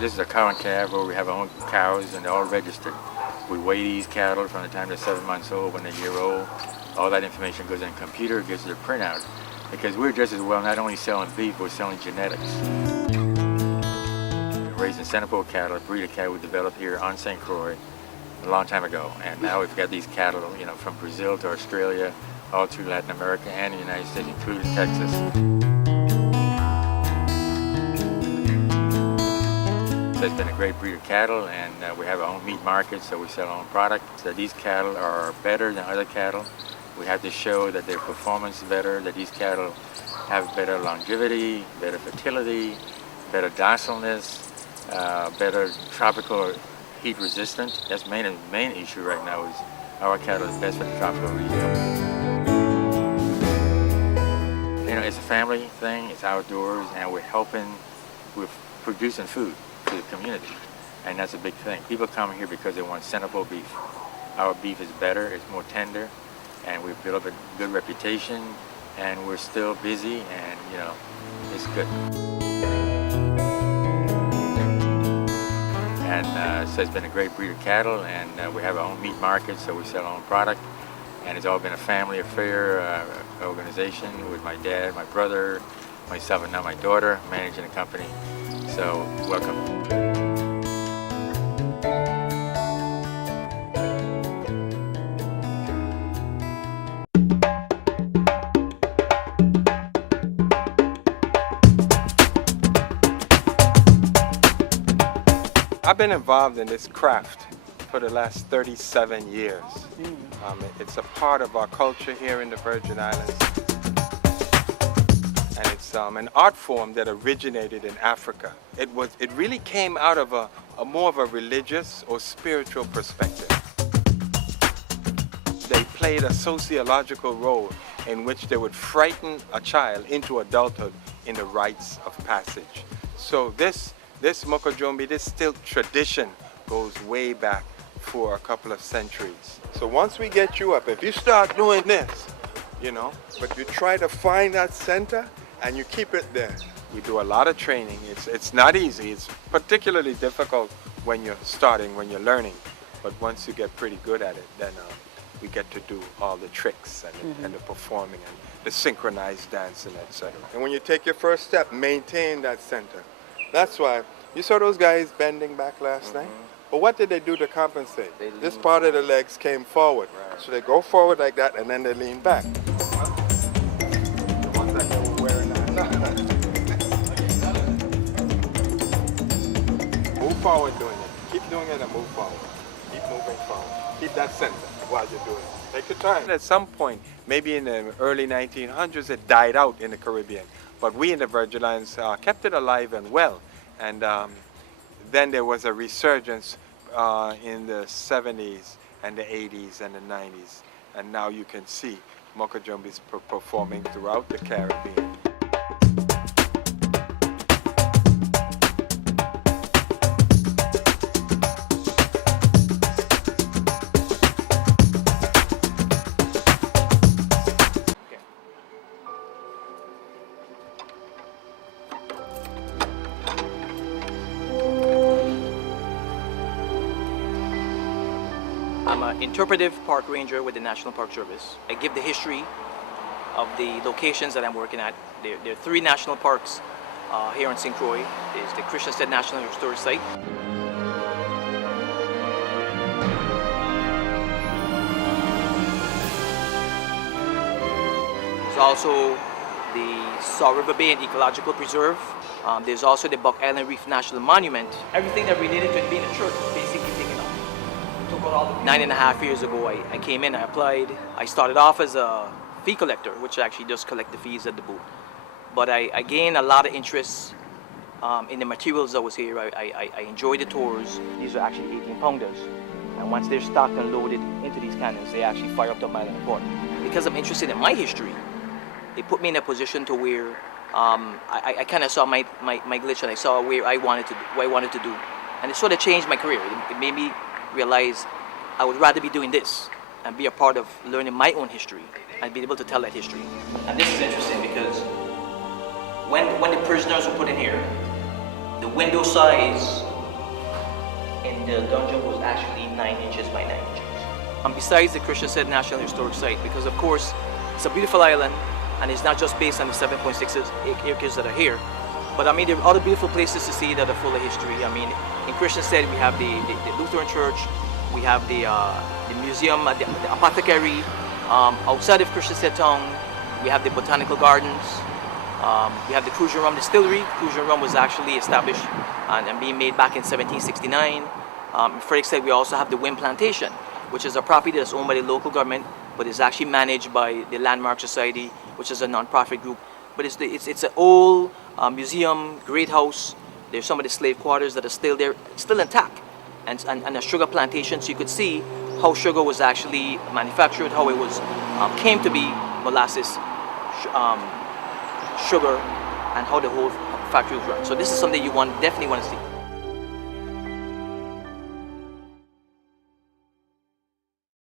This is a cow and calf where we have our own cows and they're all registered. We weigh these cattle from the time they're 7 months old, when they're a year old. All that information goes in a computer, gives it a printout. Because we're just as well not only selling beef, we're selling genetics. We're raising Centerpole cattle, a breed of cattle we developed here on St. Croix a long time ago. And now we've got these cattle, from Brazil to Australia, all through Latin America and the United States, including Texas. So it's been a great breed of cattle, and we have our own meat market, so we sell our own product. So these cattle are better than other cattle. We have to show that their performance is better, that these cattle have better longevity, better fertility, better docileness, better tropical heat resistant. That's the main issue right now is our cattle is best for the tropical region. It's a family thing, it's outdoors, and we're producing food to the community. And that's a big thing. People come here because they want Centerpole beef. Our beef is better, it's more tender, and we've built up a good reputation, and we're still busy, and it's good. And so it's been a great breed of cattle, and we have our own meat market, so we sell our own product. And it's all been a family affair organization with my dad, my brother, myself, and now my daughter managing the company. So, welcome. I've been involved in this craft for the last 37 years. It's a part of our culture here in the Virgin Islands. And it's an art form that originated in Africa. It really came out of a more of a religious or spiritual perspective. They played a sociological role in which they would frighten a child into adulthood in the rites of passage. So this Mokojombi, this still tradition goes way back for a couple of centuries. So once we get you up, if you start doing this, but you try to find that center and you keep it there. We do a lot of training. It's not easy. It's particularly difficult when you're starting, when you're learning. But once you get pretty good at it, then we get to do all the tricks and the performing and the synchronized dancing, etc. And when you take your first step, maintain that center. That's why you saw those guys bending back last night. But what did they do to compensate? This part of the legs came forward. Right. So they go forward like that and then they lean back. The ones that they were wearing that. Move forward doing it. Keep doing it and move forward. Keep moving forward. Keep that center while you're doing it. Take your time. At some point, maybe in the early 1900s, it died out in the Caribbean. But we in the Virgin Islands kept it alive and well. And then there was a resurgence in the 70s and the 80s and the 90s. And now you can see Mokojombis performing throughout the Caribbean. I'm an interpretive park ranger with the National Park Service. I give the history of the locations that I'm working at. There are 3 national parks here in St. Croix. There's the Christiansted National Historic Site. There's also the Saw River Bay and Ecological Preserve. There's also the Buck Island Reef National Monument. Everything that related to it being a church is basically taken out. 9.5 years ago, I came in, I applied. I started off as a fee collector, which actually just collect the fees at the booth. But I gained a lot of interest in the materials that was here. I enjoyed the tours. These are actually 18-pounders. And once they're stocked and loaded into these cannons, they actually fire up to a mile and a quarter. Because I'm interested in my history, it put me in a position to where I kind of saw my glitch, and I saw where I wanted to do. And it sort of changed my career. It made me realize I would rather be doing this and be a part of learning my own history and be able to tell that history. And this is interesting because when the prisoners were put in here, the window size in the dungeon was actually 9 inches by 9 inches. Besides the Christian St. National Historic Site, because of course it's a beautiful island and it's not just based on the 7.6 acres that are here, but I mean there are other beautiful places to see that are full of history. I mean in Christian St. we have the Lutheran Church, we have the museum, the apothecary. Outside of Christian St. town, we have the botanical gardens. We have the Cruiser Rum Distillery. Cruiser Rum was actually established and being made back in 1769. In Frederick said we also have the Wind Plantation, which is a property that's owned by the local government, but is actually managed by the Landmark Society, which is a non-profit group. But it's an old museum, great house. There's some of the slave quarters that are still there, still intact, and a sugar plantation. So you could see how sugar was actually manufactured, how it was came to be molasses, sugar, and how the whole factory was run. So this is something you definitely want to see.